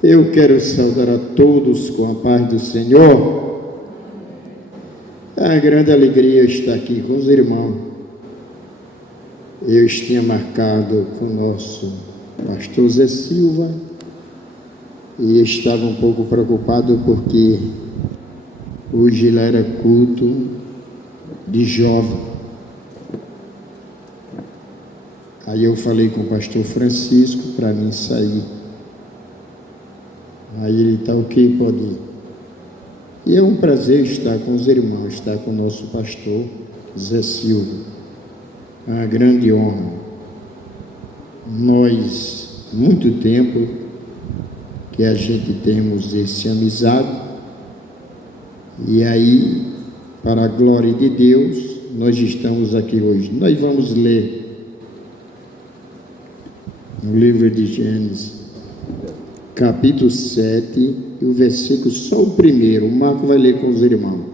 Eu quero saudar a todos com a paz do Senhor. É uma grande alegria estar aqui com os irmãos. Eu tinha marcado com o nosso pastor Zé Silva e estava um pouco preocupado porque hoje lá era culto de jovem. Aí eu falei com o pastor Francisco para mim sair. Aí ele está ok, pode ir. E é um prazer estar com os irmãos, estar com o nosso pastor Zé Silva. É uma grande honra. Nós, muito tempo que a gente temos esse amizade, e aí, para a glória de Deus, nós estamos aqui hoje. Nós vamos ler no livro de Gênesis, capítulo 7, e o versículo, só o primeiro. O Marco vai ler com os irmãos.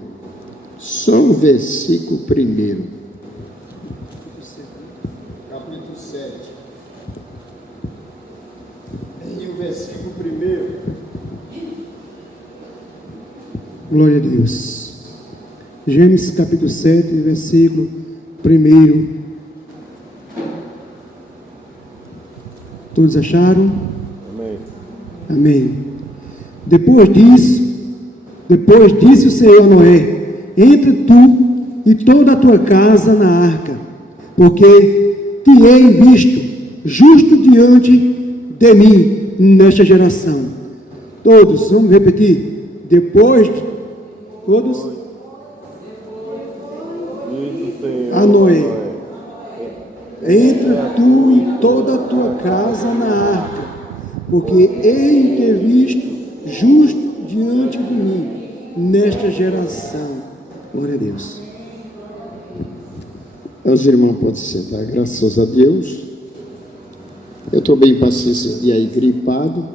Só o versículo primeiro. Capítulo 7. E o versículo primeiro. Glória a Deus. Gênesis capítulo 7, versículo 1. Todos acharam? Amém. Amém. Depois disse o Senhor a Noé: entra tu e toda a tua casa na arca, porque te hei visto justo diante de mim nesta geração. Todos, vamos repetir. Todos? A Noé: entra tu e toda a tua casa na arca, porque hei te visto justo diante de mim nesta geração. Glória a Deus. Os irmãos podem sentar, graças a Deus. Eu estou bem passei esses dias aí gripado.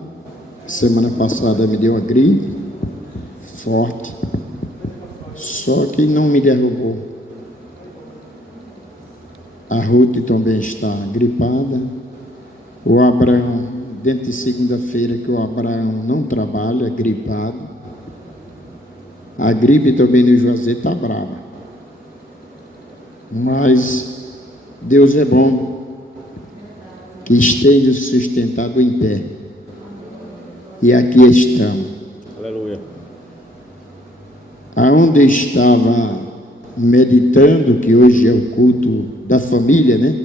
Semana passada me deu uma gripe forte, só que não me derrubou. A Ruth também está gripada. O Abraão, dentro de segunda-feira, que o Abraão não trabalha, gripado. A gripe também no Juazeiro está brava. Mas Deus é bom, que esteja sustentado em pé. E aqui estamos. Aleluia. Aonde eu estava meditando, que hoje é o culto da família, né?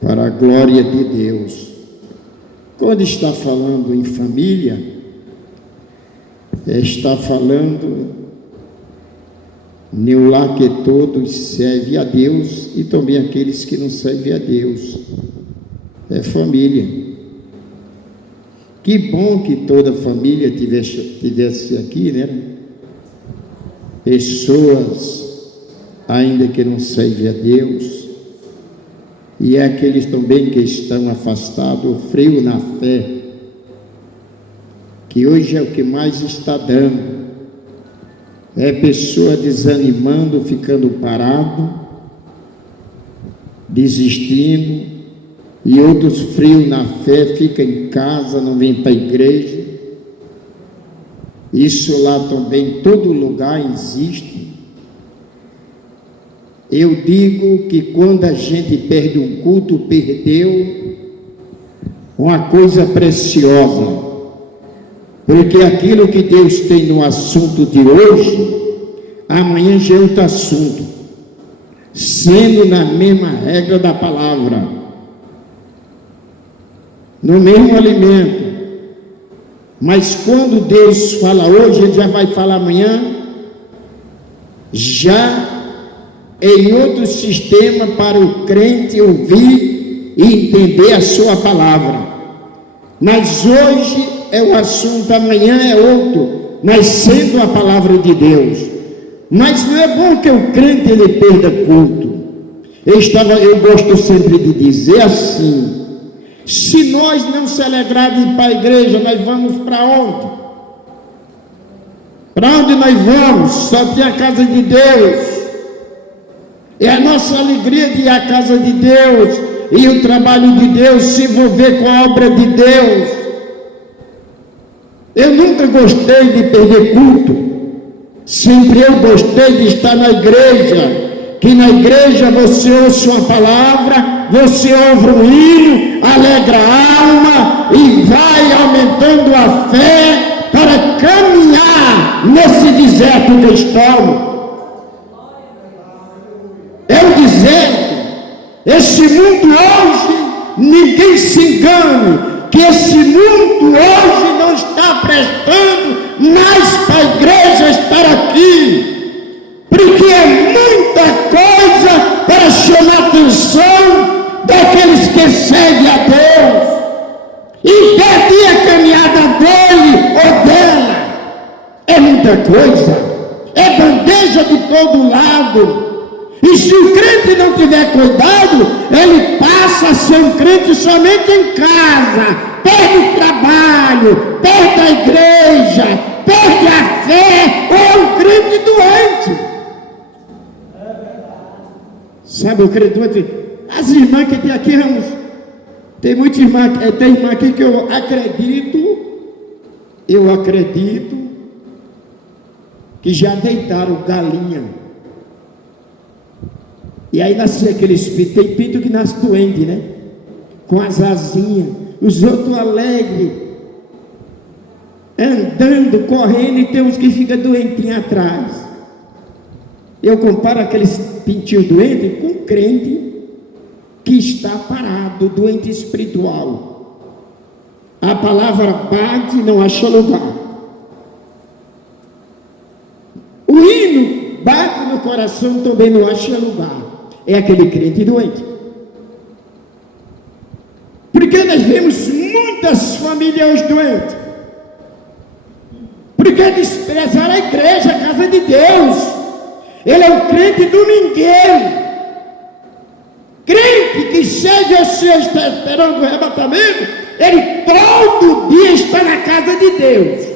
Para a glória de Deus. Quando está falando em família, está falando no lar que todos servem a Deus e também aqueles que não servem a Deus. É família. Que bom que toda a família tivesse aqui, né? Pessoas ainda que não servem a Deus, e aqueles também que estão afastados, o frio na fé, que hoje é o que mais está dando, é pessoa desanimando, ficando parado, desistindo, e outros frios na fé, fica em casa, não vem para a igreja. Isso lá também, em todo lugar existe. Eu digo que quando a gente perde um culto, perdeu uma coisa preciosa, porque aquilo que Deus tem no assunto de hoje, amanhã já é outro assunto, sendo na mesma regra da palavra, no mesmo alimento. Mas quando Deus fala hoje, Ele já vai falar amanhã, já em outro sistema para o crente ouvir e entender a sua palavra. Mas hoje é o assunto, amanhã é outro, mas sendo a palavra de Deus. Mas não é bom que o crente ele perda culto. Eu gosto sempre de dizer assim: se nós não se alegrarmos de ir para a igreja, nós vamos para onde? Para onde nós vamos? Só tem a casa de Deus. É a nossa alegria de ir à casa de Deus e o trabalho de Deus, se envolver com a obra de Deus. Eu nunca gostei de perder culto. Sempre eu gostei de estar na igreja. Que na igreja você ouça uma palavra, você ouve um hino, alegra a alma e vai aumentando a fé para caminhar nesse deserto que estamos. É o deserto. Esse mundo hoje, ninguém se engane, que esse mundo hoje não está prestando mais para a igreja estar aqui. Porque é muita coisa para chamar a atenção daqueles que seguem a Deus e perdem a caminhada dele ou dela. É muita coisa, é bandeja de todo lado. E se o crente não tiver cuidado, ele passa a ser um crente somente em casa, perde o trabalho, perde a igreja, perde a fé, ou é um crente doente. Sabe o crente doente? As irmãs que tem aqui, Ramos, tem muita irmã, tem irmã aqui que eu acredito que já deitaram galinha. E aí nasce aqueles pintos, tem pinto que nasce doente, né? Com as asinhas, os outros alegres, andando, correndo, e tem uns que ficam doentinhos atrás. Eu comparo aqueles pintinhos doentes com crente que está parado, doente espiritual. A palavra bate e não acha lugar. O hino bate no coração, também não acha lugar. É aquele crente doente. Porque nós vemos muitas famílias doentes. Porque desprezaram a igreja, a casa de Deus. Ele é um crente domingueiro. Crente que seja o Senhor está esperando o arrebatamento, ele todo dia está na casa de Deus.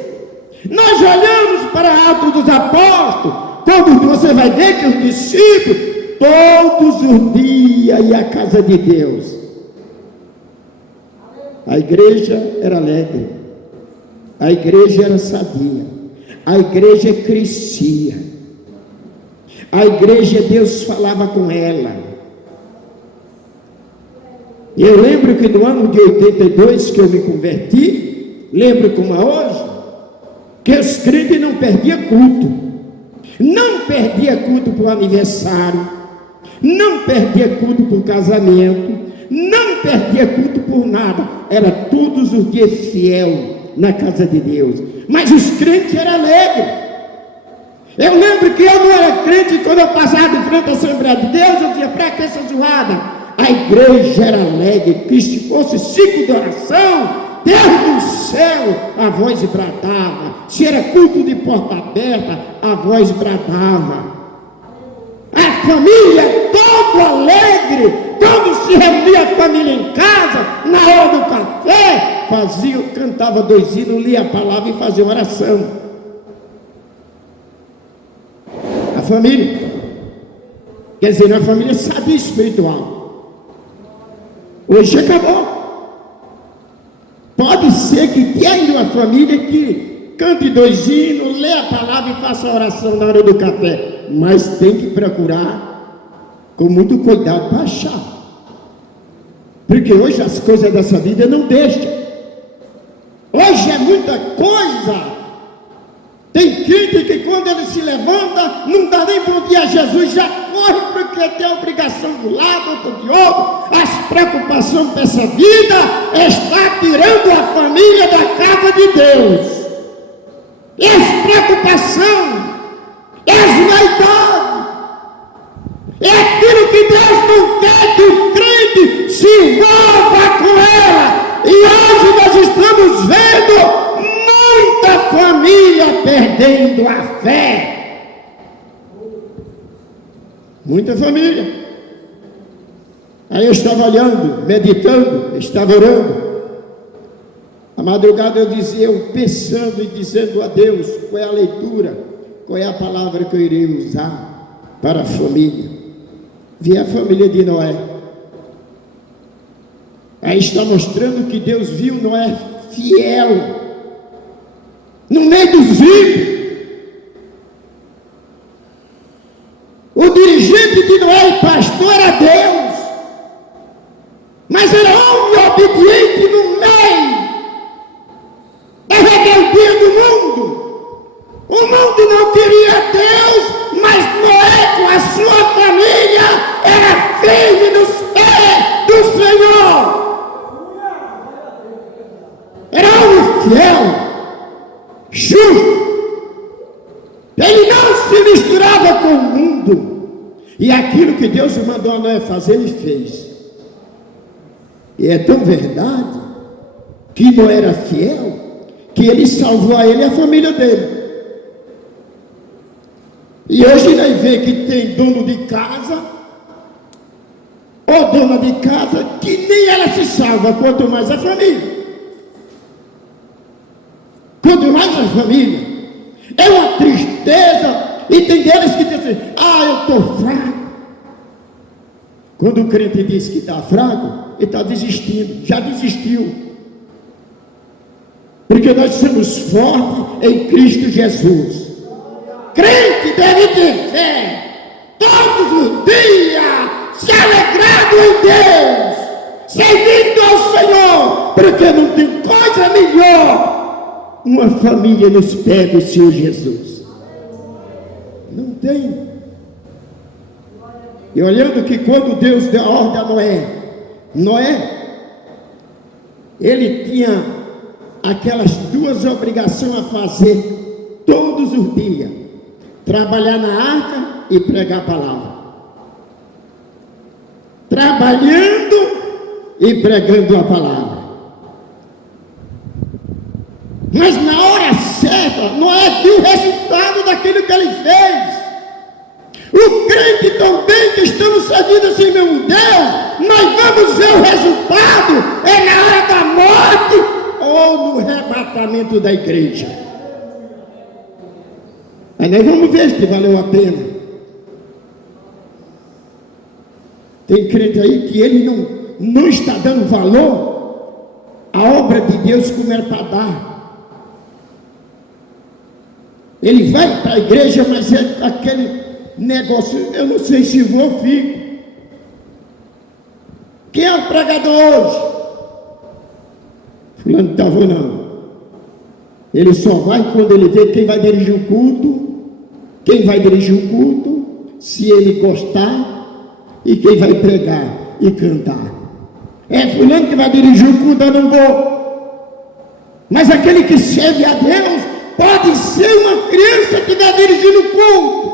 Nós olhamos para Atos dos Apóstolos, quando você vai ver que os discípulos todos os dias iam à casa de Deus. A igreja era alegre, a igreja era sadia, a igreja crescia. A igreja, Deus falava com ela. Eu lembro que no ano de 82 que eu me converti, lembro como é hoje, que os crentes não perdiam culto. Não perdia culto por aniversário, não perdia culto por casamento, não perdia culto por nada. Era todos os dias fiel na casa de Deus. Mas os crentes eram alegres. Eu lembro que eu não era crente, quando eu passava de frente à Assembleia de Deus, eu dizia, para que essa zoada? A igreja era alegre, que se fosse ciclo de oração, Deus do céu, a voz bradava. Se era culto de porta aberta, a voz bradava. A família toda alegre, quando se reunia a família em casa, na hora do café, cantava 2 hinos, lia a palavra e fazia oração. A família, quer dizer, uma família sadia espiritual. Hoje acabou. Pode ser que tenha uma família que cante 2 hinos, lê a palavra e faça a oração na hora do café, mas tem que procurar com muito cuidado para achar, porque hoje as coisas dessa vida não deixam. Hoje é muita coisa. Tem crente que quando ele se levanta, não dá nem bom dia a Jesus, já corre porque tem a obrigação do lado, outro de outro. As preocupações dessa vida está tirando a família da casa de Deus. E as preocupações, as vaidades, é aquilo que Deus não quer que o crente se envolva com ela. E hoje nós estamos vendo muita família perdendo a fé. Muita família. Aí eu estava olhando, meditando, estava orando. A madrugada eu dizia, eu pensando e dizendo a Deus qual é a leitura, qual é a palavra que eu irei usar para a família. Vi a família de Noé. Aí está mostrando que Deus viu Noé fiel. no meio dos ímpios. O dirigente de Noé e pastor era Deus, mas era homem obediente no meio da rebeldia do mundo. O mundo não queria Deus, mas Noé com a sua família era firme nos pés do Senhor. Era homem fiel, justo. Ele não se misturava com o mundo. E aquilo que Deus mandou a Noé fazer, ele fez. E é tão verdade que Noé era fiel, que ele salvou a ele e a família dele. E hoje nós vemos que tem dono de casa, ou dona de casa, que nem ela se salva, quanto mais a família. Quanto mais a família. É uma tristeza. E tem deles que dizem assim: eu estou fraco. Quando o crente diz que está fraco, ele está desistindo, já desistiu. Porque nós somos fortes em Cristo Jesus. Crente deve ter fé todos os dias, se alegrando em Deus, servindo ao Senhor, porque não tem coisa melhor uma família nos pés do Senhor Jesus. Não tem. E olhando que quando Deus deu a ordem a Noé, ele tinha aquelas duas obrigações a fazer todos os dias: trabalhar na arca e pregar a palavra. Trabalhando e pregando a palavra. Mas na hora certa, Noé viu o resultado daquilo que ele fez. O crente também que estamos servindo assim, meu Deus, nós vamos ver o resultado na hora da morte ou no arrebatamento da igreja. Aí nós vamos ver se valeu a pena. Tem crente aí que ele não está dando valor à obra de Deus como era para dar. Ele vai para a igreja, mas é aquele negócio: eu não sei se vou ou fico. Quem é o pregador hoje? Fulano não estava não. Ele só vai quando ele vê quem vai dirigir o culto, se ele gostar, e quem vai pregar e cantar. É fulano que vai dirigir o culto, eu não vou. Mas aquele que serve a Deus pode ser uma criança que vai dirigir o culto.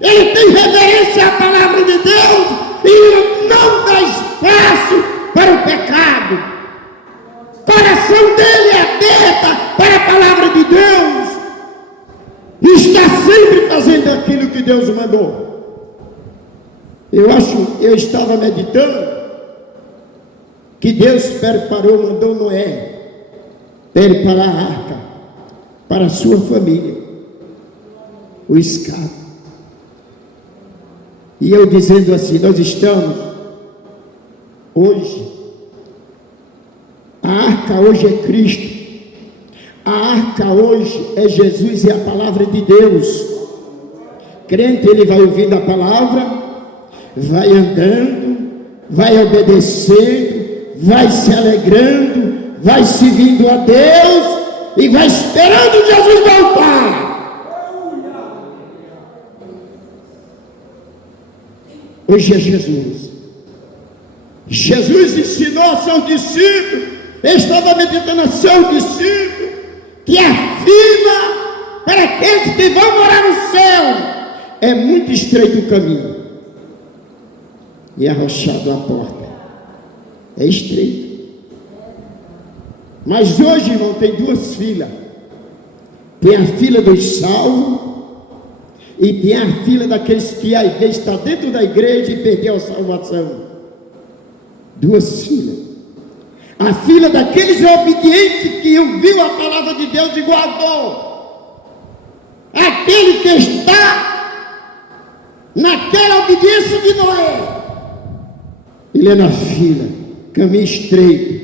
Ele tem reverência à palavra de Deus e não dá espaço para o pecado. O coração dele é aberto para a palavra de Deus e está sempre fazendo aquilo que Deus mandou. Eu estava meditando que Deus mandou Noé preparar a arca para a sua família, o escape. E eu dizendo assim: nós estamos hoje, a arca hoje é Cristo, a arca hoje é Jesus e a palavra de Deus. Crente, ele vai ouvindo a palavra, vai andando, vai obedecendo, vai se alegrando, vai servindo a Deus e vai esperando Jesus voltar. Hoje é Jesus. Jesus ensinou a seus discípulos, estava meditando a seus discípulos, que a fila para aqueles que vão morar no céu é muito estreito o caminho e arrochado a porta. É estreito. Mas hoje, irmão, tem duas filas. Tem a fila dos salvos e tem a fila daqueles que a igreja está dentro da igreja e perdeu a salvação. Duas filas. A fila daqueles obedientes que ouviu a palavra de Deus e guardou. Aquele que está naquela obediência de Noé. Ele é na fila, caminho estreito,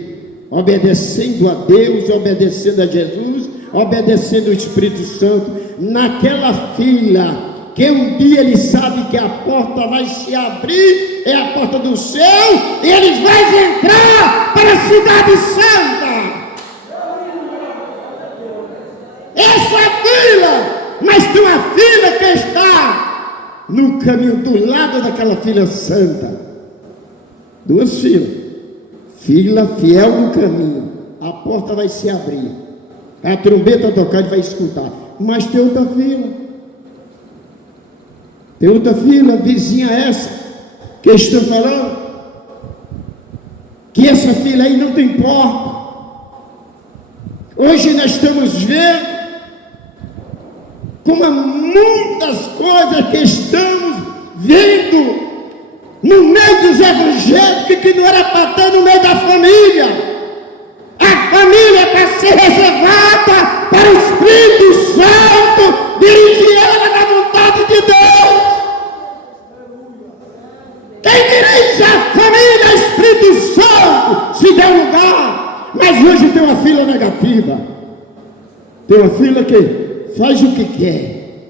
obedecendo a Deus, obedecendo a Jesus, obedecendo o Espírito Santo, naquela fila, que um dia ele sabe que a porta vai se abrir, é a porta do céu, e eles vão entrar para a cidade santa. Essa é a fila, mas tem uma fila que está no caminho, do lado daquela fila santa. Duas filas. Fila fiel no caminho, a porta vai se abrir, a trombeta tocar e vai escutar, mas tem outra fila. Tem outra fila, vizinha essa, que estão falando, que essa fila aí não tem porta. Hoje nós estamos vendo como há muitas coisas que estamos vendo no meio dos evangélicos, que não era para estar no meio da família. A família é para ser reservada para o Espírito Santo dirigir ela na vontade de Deus. Quem dirige a família é o Espírito Santo, se der lugar. Mas hoje tem uma fila negativa. Tem uma fila que faz o que quer,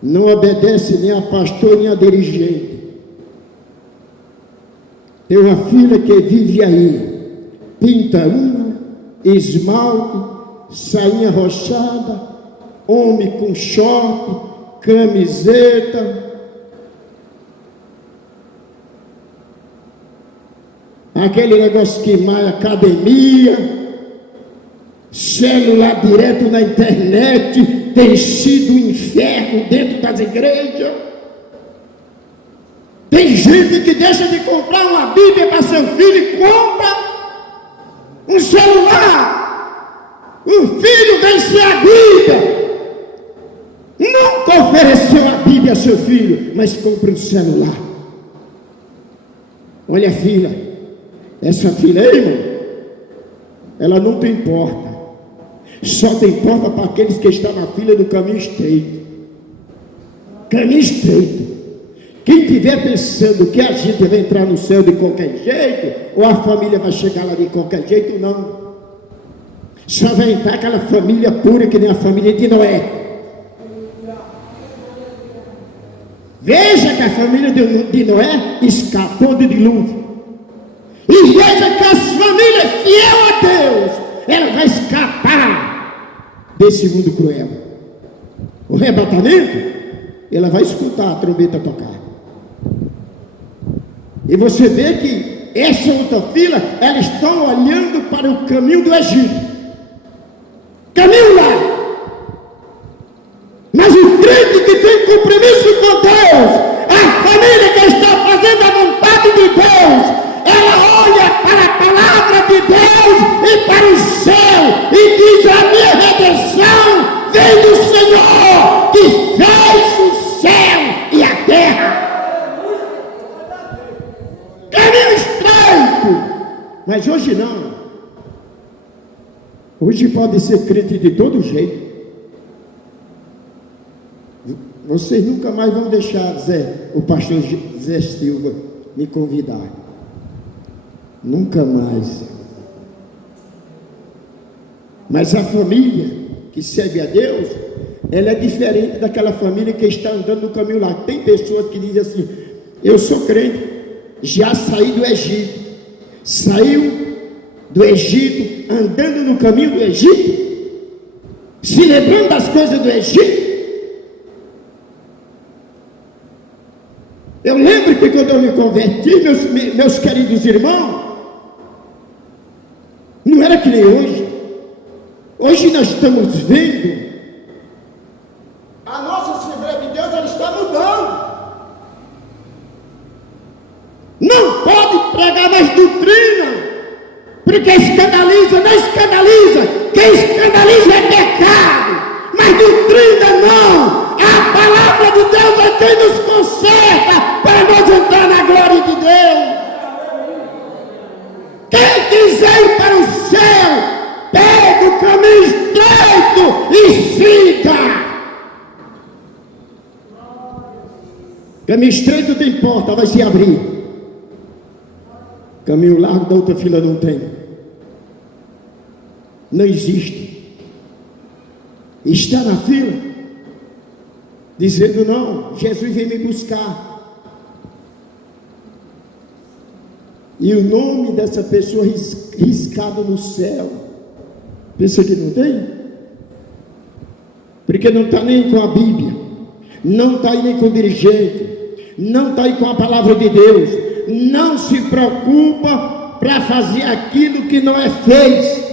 não obedece nem a pastor nem a dirigente. Tem uma fila que vive aí, pinta unha, esmalte, sainha rochada, homem com short, camiseta, aquele negócio que vai academia, celular direto na internet, tem sido um inferno dentro das igrejas. Tem gente que deixa de comprar uma Bíblia para seu filho e compra um celular. O filho vem ser a Bíblia. Nunca ofereceu a Bíblia a seu filho, mas compra um celular. Olha a fila. Essa fila aí, irmão, ela não tem porta. Só tem porta para aqueles que estão na fila do caminho estreito. Caminho estreito. Quem estiver pensando que a gente vai entrar no céu de qualquer jeito, ou a família vai chegar lá de qualquer jeito, não. Só vai entrar aquela família pura que nem a família de Noé. Veja que a família de Noé escapou do dilúvio. E veja que a família fiel a Deus, ela vai escapar desse mundo cruel. O arrebatamento, ela vai escutar a trombeta tocar. E você vê que essa outra fila, elas estão olhando para o caminho do Egito. Caminho lá. Mas o crente que tem compromisso com Deus, a família que está fazendo a vontade de Deus, ela olha para a palavra de Deus e para o céu e diz: a minha redenção vem do Senhor que fez o céu e a terra. Caminho estreito. Mas hoje não. Hoje pode ser crente de todo jeito. Vocês nunca mais vão deixar o pastor Zé Silva me convidar. Nunca mais. Mas a família que serve a Deus, ela é diferente daquela família que está andando no caminho lá. Tem pessoas que dizem assim: eu sou crente, já saí do Egito. Saiu do Egito, andando no caminho do Egito, se lembrando das coisas do Egito. Eu lembro que quando eu me converti, meus queridos irmãos, não era que nem hoje. Hoje nós estamos vendo a nossa Assembleia de Deus, ela está mudando. Não pode pregar mais doutrina, porque escandaliza. Não escandaliza, quem escandaliza é pecado, mas doutrina não. A palavra de Deus é quem nos conserta para nós entrar na glória de Deus. Quem quiser ir para o céu, pega o caminho estreito e siga. Caminho estreito tem porta, vai se abrir. Caminho largo da outra fila não tem. Não existe. Está na fila, dizendo: não, Jesus vem me buscar. E o nome dessa pessoa riscado no céu. Pensa que não tem? Porque não está nem com a Bíblia, não está aí nem com o dirigente, não está aí com a palavra de Deus, não se preocupa para fazer aquilo que Noé fez.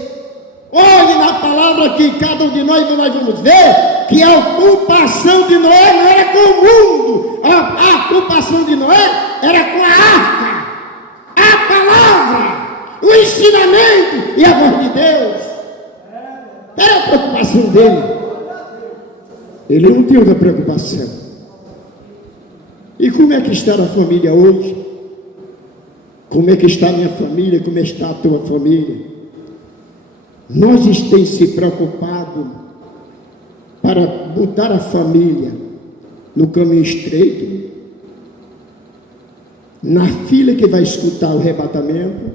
Olhe na palavra que cada um de nós vamos ver que a ocupação de Noé não era com o mundo, a ocupação de Noé era com a arca, a palavra, o ensinamento e a voz de Deus. Era a preocupação dele. Ele não tem outra preocupação. E como é que está a família hoje? Como é que está a minha família? Como está a tua família? Nós temos se preocupado para botar a família no caminho estreito, na fila que vai escutar o arrebatamento,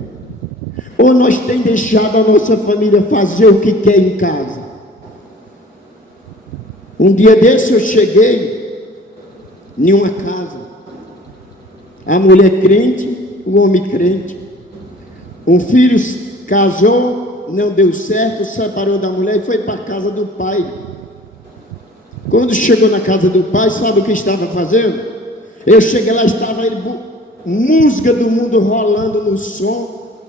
ou nós temos deixado a nossa família fazer o que quer em casa? Um dia desse eu cheguei em uma casa, a mulher crente, o homem crente, um filho casou, não deu certo, separou da mulher e foi para a casa do pai. Quando chegou na casa do pai, sabe o que estava fazendo? Eu cheguei lá, estava música do mundo rolando no som,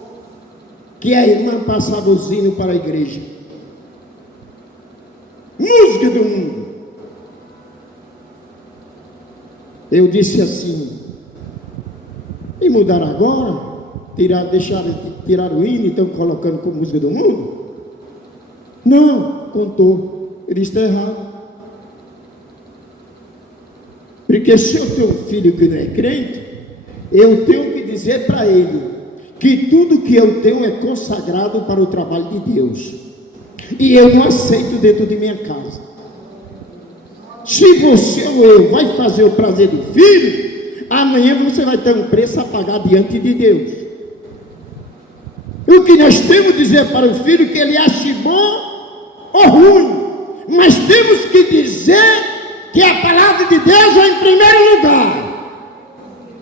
que a irmã passava o sino para a igreja. Música do mundo. Eu disse assim: e mudaram agora? Tirar o hino e estão colocando com música do mundo? Não, contou. Ele está errado. Porque se eu tenho um filho que não é crente, eu tenho que dizer para ele que tudo que eu tenho é consagrado para o trabalho de Deus. E eu não aceito dentro de minha casa. Se você ou eu vai fazer o prazer do filho, amanhã você vai ter um preço a pagar diante de Deus. O que nós temos que dizer para o filho que ele ache bom ou ruim, mas temos que dizer que a palavra de Deus é em primeiro lugar.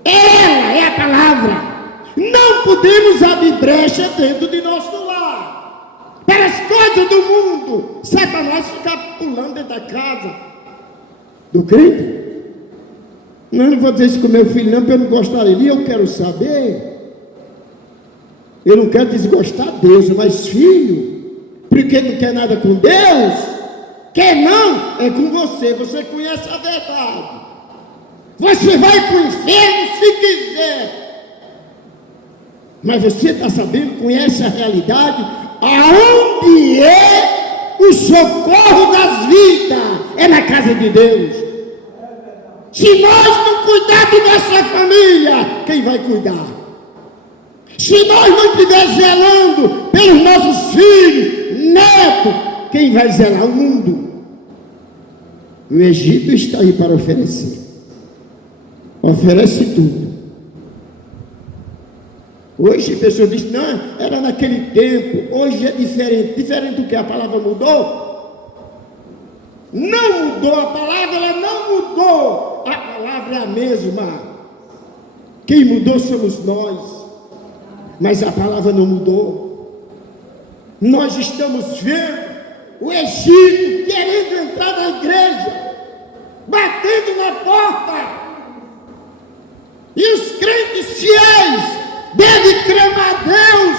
Ela é a palavra. Não podemos abrir brecha dentro de nosso lar para as coisas do mundo. Satanás fica pulando dentro da casa do crente. Não vou dizer isso com meu filho não, porque eu não gostaria. Eu quero saber. Eu não quero desgostar de Deus, mas filho, porque não quer nada com Deus, quer não, é com você. Você conhece a verdade. Você vai para o inferno se quiser. Mas você está sabendo, conhece a realidade, aonde é o socorro das vidas, é na casa de Deus. Se nós não cuidarmos de nossa família, quem vai cuidar? Se nós não estivermos zelando pelos nossos filhos, netos, quem vai zelar? O mundo. O Egito está aí para oferecer. Oferece tudo. Hoje a pessoa diz: não, era naquele tempo. Hoje é diferente. Diferente do que? A palavra mudou? Não mudou a palavra, ela não mudou. A palavra é a mesma. Quem mudou somos nós. Mas a palavra não mudou. Nós estamos vendo o Egito querendo entrar na igreja, batendo na porta. E os crentes fiéis devem clamar a Deus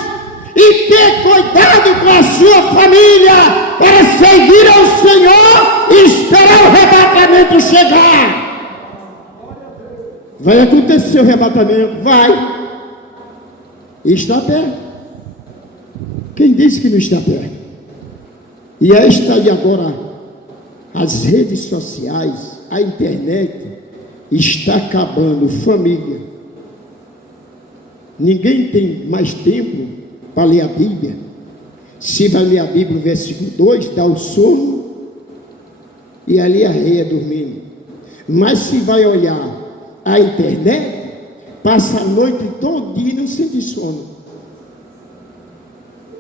e ter cuidado com a sua família para servir ao Senhor e esperar o arrebatamento chegar. Vai acontecer o arrebatamento? Vai. E está perto. Quem disse que não está perto? E esta aí agora, as redes sociais, a internet, está acabando família. Ninguém tem mais tempo para ler a Bíblia. Se vai ler a Bíblia, no versículo 2, dá o sono e ali a reia dormindo. Mas se vai olhar a internet, passa a noite todinha e não sente sono.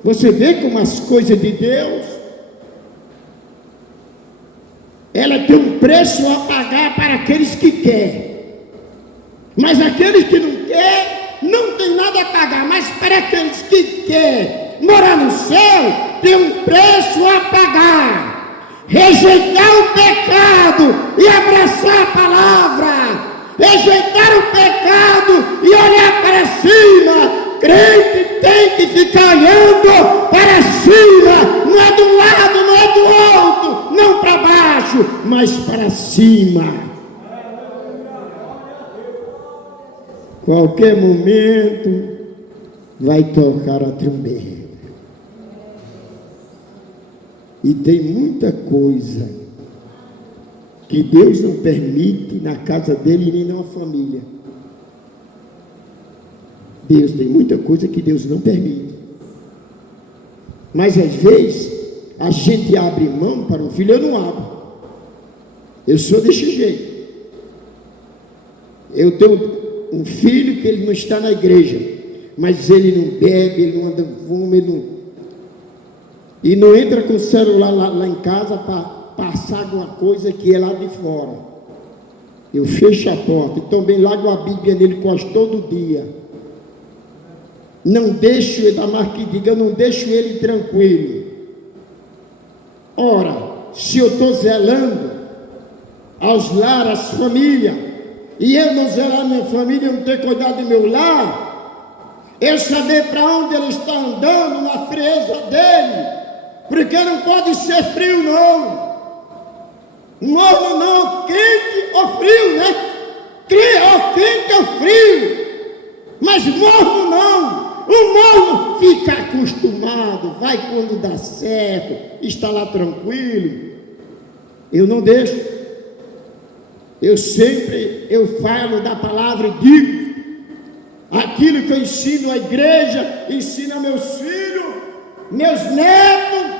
Você vê como as coisas de Deus ela tem um preço a pagar para aqueles que querem. Mas aqueles que não querem, não tem nada a pagar. Mas para aqueles que querem morar no céu, tem um preço a pagar. Rejeitar o pecado e abraçar a palavra. Rejeitar o pecado e olhar para cima. Crente tem que ficar olhando para cima. Não é do lado, não é do alto, não para baixo, mas para cima. Qualquer momento vai tocar a trombeta. E tem muita coisa que Deus não permite na casa dele nem na família. Deus tem muita coisa que Deus não permite. Mas às vezes a gente abre mão para um filho. Eu não abro. Eu sou desse jeito. Eu tenho um filho que ele não está na igreja, mas ele não bebe, ele não anda fumo, ele não... E não entra com o celular lá em casa para passar alguma coisa que é lá de fora. Eu fecho a porta e também largo a Bíblia nele quase todo dia. Não deixo ele, da marca que diga, eu não deixo ele tranquilo. Ora, se eu estou zelando aos lares, às famílias, e eu não zelar minha família, eu não ter cuidado do meu lar, eu saber para onde ele está andando, na frieza dele, porque não pode ser frio não. Morno não, quente ou frio, né? Ou quente ou frio, mas morno não. O morno fica acostumado, vai quando dá certo, está lá tranquilo. Eu não deixo. Eu falo da palavra e digo aquilo que eu ensino à igreja, ensino a meus filhos, meus netos.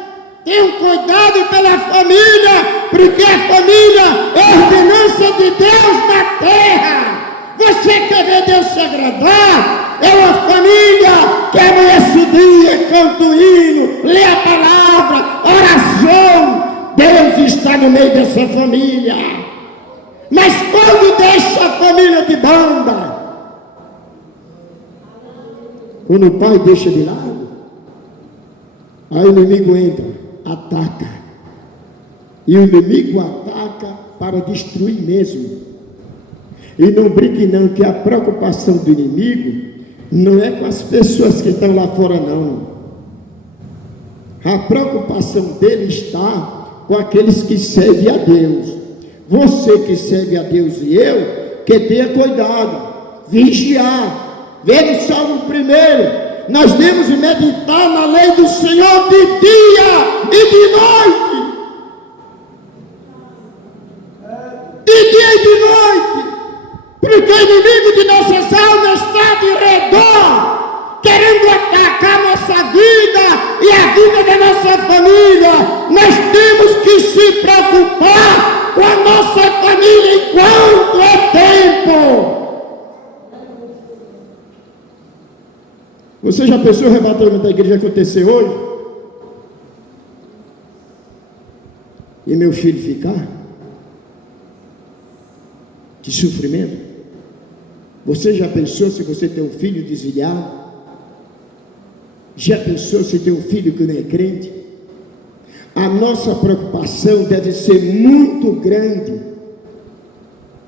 Tenham cuidado pela família, porque a família é a ordenança de Deus na terra. Você quer ver Deus se agradar? É uma família que amanhece o dia, canta o hino, lê a palavra, oração. Deus está no meio dessa família. Mas quando deixa a família de banda, quando o pai deixa de lado, aí o inimigo entra, ataca. E o inimigo ataca para destruir mesmo. E não brinque não, que a preocupação do inimigo não é com as pessoas que estão lá fora não. A preocupação dele está com aqueles que servem a Deus. Você que serve a Deus e eu, que tenha cuidado, vigiar. Veja o Salmo 1. Nós devemos meditar na lei do Senhor de dia e de noite. De dia e de noite. Porque o inimigo de nossas almas está de redor, querendo atacar nossa vida e a vida da nossa família. Nós temos que se preocupar com a nossa família enquanto é tempo. Você já pensou o arrebatamento da igreja acontecer hoje? E meu filho ficar? Que sofrimento! Você já pensou se você tem um filho desviado? Já pensou se tem um filho que não é crente? A nossa preocupação deve ser muito grande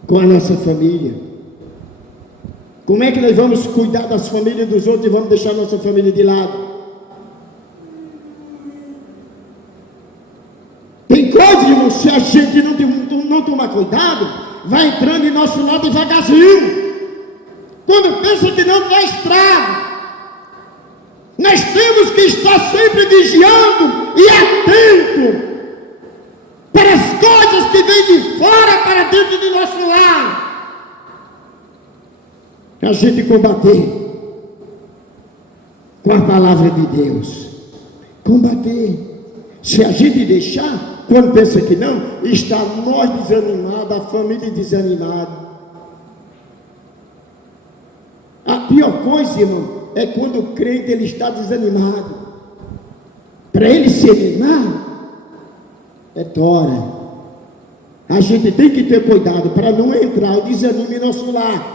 com a nossa família. Como é que nós vamos cuidar das famílias dos outros e vamos deixar a nossa família de lado? Tem coisa, irmão, se a gente não tomar cuidado, vai entrando em nosso lado devagarzinho. Quando pensa que não tem estrago. Nós temos que estar sempre vigiando e atento para as coisas que vêm de fora para dentro do nosso lar. A gente combater com a palavra de Deus. Combater. Se a gente deixar, quando pensa que não, está nós desanimados, a família desanimada. A pior coisa, irmão, é quando o crente ele está desanimado. Para ele se animar, é tora. a gente tem que ter cuidado para não entrar o desânimo em nosso lar.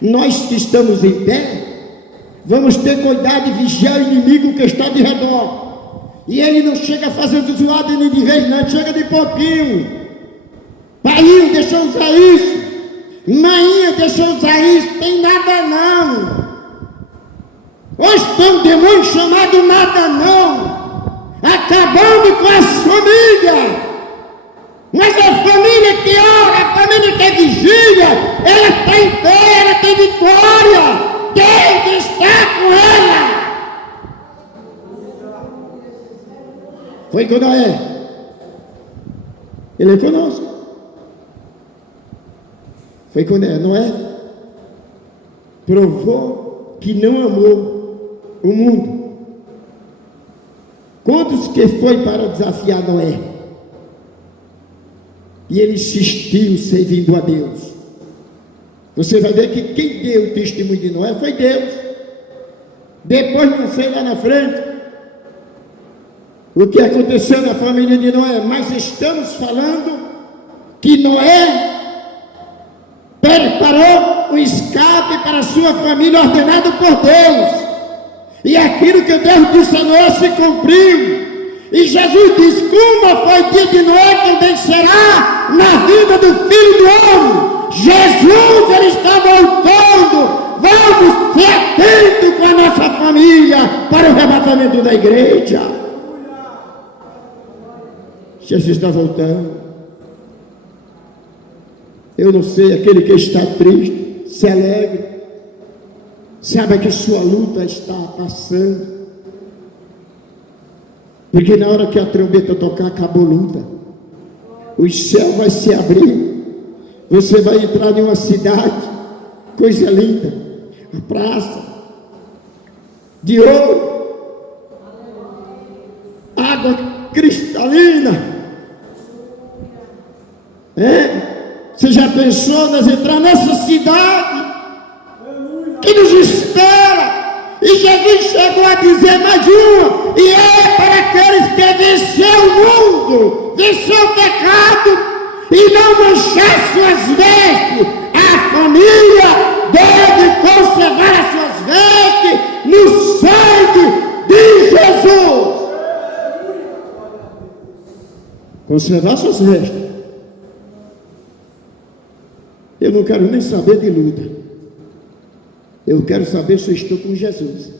Nós que estamos em pé, vamos ter cuidado de vigiar o inimigo que está de redor. E ele não chega fazendo zoada nem de vez, não, chega de pouquinho. Paiinho, deixa eu usar isso. Mainha, deixa eu usar isso. Tem nada não. Hoje tem um demônio chamado nada não, acabando com as famílias. Mas a família que ora, a família que vigia, ela está em pé, ela tem vitória. Deus está com ela. Foi com Noé. Ele é conosco. Foi com Noé. Provou que não amou o mundo. Quantos que foi para desafiar Noé? E ele insistiu servindo a Deus. Você vai ver que quem deu o testemunho de Noé foi Deus. Depois não sei lá na frente o que aconteceu na família de Noé, mas estamos falando que Noé preparou um escape para a sua família ordenado por Deus. E aquilo que Deus disse a Noé se cumpriu. E Jesus diz: como foi dia de Noé, também será na vida do Filho do Homem. Jesus, ele está voltando. Vamos ser atentos com a nossa família para o arrebatamento da igreja. Jesus está voltando. Eu não sei, aquele que está triste, se alegre, sabe que sua luta está passando. Porque na hora que a trombeta tocar, acabou a luta. O céu vai se abrir. Você vai entrar em uma cidade, coisa linda, a praça de ouro, água cristalina. Você já pensou nós entrar nessa cidade que nos espera? E Jesus chegou a dizer mais uma, e é para aqueles que venceu o mundo, venceu o pecado, e não manchar suas vestes. A família deve conservar as suas vestes no sangue de Jesus. Conservar suas vestes. Eu não quero nem saber de luta. Eu quero saber se eu estou com Jesus.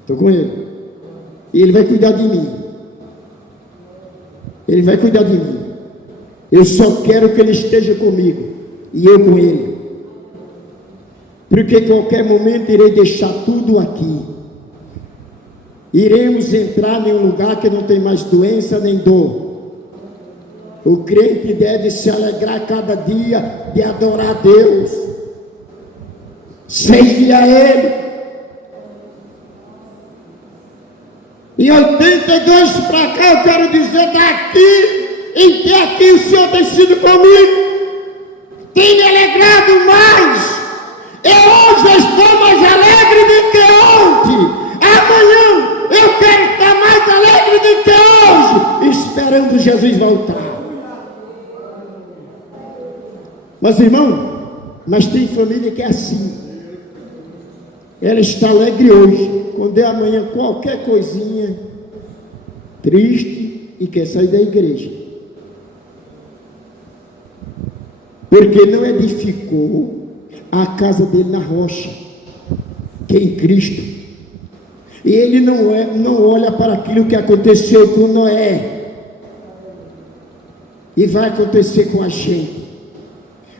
Estou com Ele. E Ele vai cuidar de mim. Ele vai cuidar de mim. Eu só quero que Ele esteja comigo. E eu com Ele. Porque em qualquer momento irei deixar tudo aqui. Iremos entrar em um lugar que não tem mais doença nem dor. O crente deve se alegrar cada dia de adorar a Deus. Servir a Ele. Em 82 para cá, eu quero dizer, daqui em que aqui o Senhor tem sido comigo, tem me alegrado mais. Eu hoje estou mais alegre do que ontem. Amanhã eu quero estar mais alegre do que hoje, esperando Jesus voltar. Mas irmão, mas tem família que é assim. Ela está alegre hoje, quando é amanhã qualquer coisinha, triste e quer sair da igreja. Porque não edificou a casa dele na rocha, que é em Cristo. E ele não olha para aquilo que aconteceu com Noé. E vai acontecer com a gente.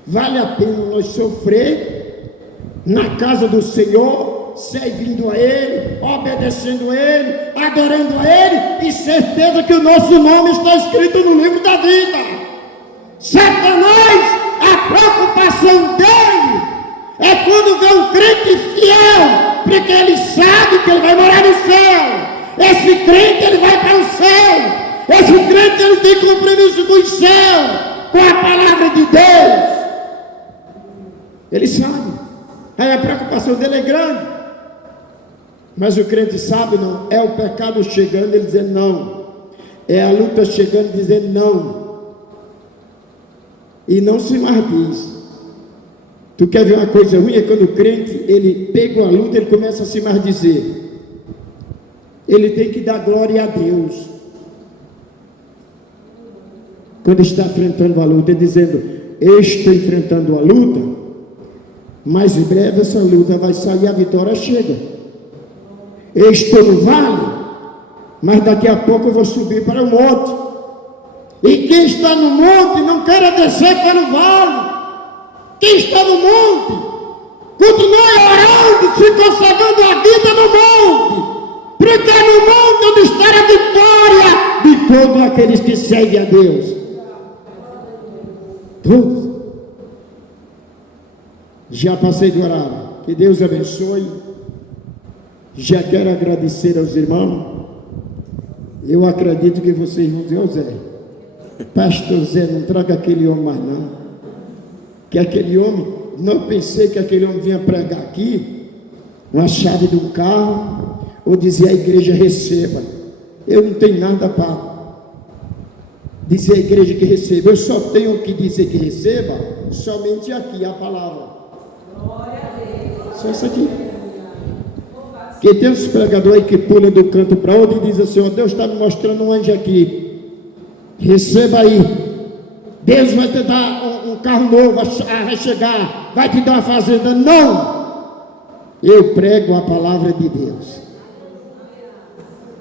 Vale a pena nós sofrer na casa do Senhor, servindo a Ele, obedecendo a Ele, adorando a Ele, e certeza que o nosso nome está escrito no livro da vida. Satanás, a preocupação dele é quando vê um crente fiel, porque ele sabe que ele vai morar no céu. Esse crente ele vai para o céu. Esse crente ele tem compromisso com o céu, com a palavra de Deus. Ele sabe. Aí a preocupação dele é grande. Mas o crente sabe, não, é o pecado chegando, ele dizendo, não, É a luta chegando dizendo não. E não se martirize. Tu quer ver uma coisa ruim? É quando o crente, ele pega a luta, ele começa a se mardizer. Ele tem que dar glória a Deus. Quando está enfrentando a luta, dizendo, eu estou enfrentando a luta, mas em breve essa luta vai sair e a vitória chega. Eu estou no vale, mas daqui a pouco eu vou subir para o monte. E quem está no monte não quer descer para o vale. Quem está no monte, continue orando, se conservando a vida no monte. Porque é no monte onde está a vitória de todos aqueles que seguem a Deus. Todos. Já passei do horário. Que Deus abençoe. Já quero agradecer aos irmãos. Eu acredito que vocês vão dizer, ô Zé, pastor Zé, não traga aquele homem mais não. Que aquele homem, não pensei que aquele homem vinha pregar aqui, uma chave de um carro, ou dizer a igreja receba. Eu não tenho nada para dizer a igreja que receba. Eu só tenho que dizer que receba, somente aqui, a palavra. Só isso aqui. Que tem uns pregadores aí que pulam do canto para outro e dizem assim, ó, Deus está me mostrando um anjo aqui. Receba aí. Deus vai te dar um carro novo, vai chegar, vai te dar uma fazenda. Não! Eu prego a palavra de Deus.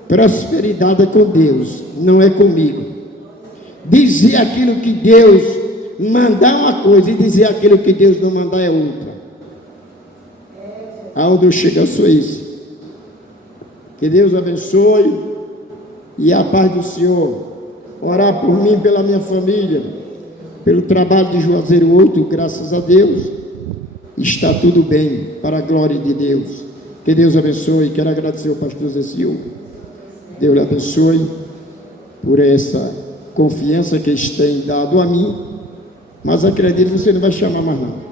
Prosperidade é com Deus, não é comigo. Dizer aquilo que Deus mandar uma coisa e dizer aquilo que Deus não mandar é outra. Aonde eu chego, eu sou isso. Que Deus abençoe e a paz do Senhor. Orar por mim, pela minha família, pelo trabalho de Juazeiro 8, graças a Deus, está tudo bem, para a glória de Deus. Que Deus abençoe. Quero agradecer ao pastor Zé Silva. Deus lhe abençoe por essa confiança que eles têm dado a mim, mas acredito que você não vai chamar mais não.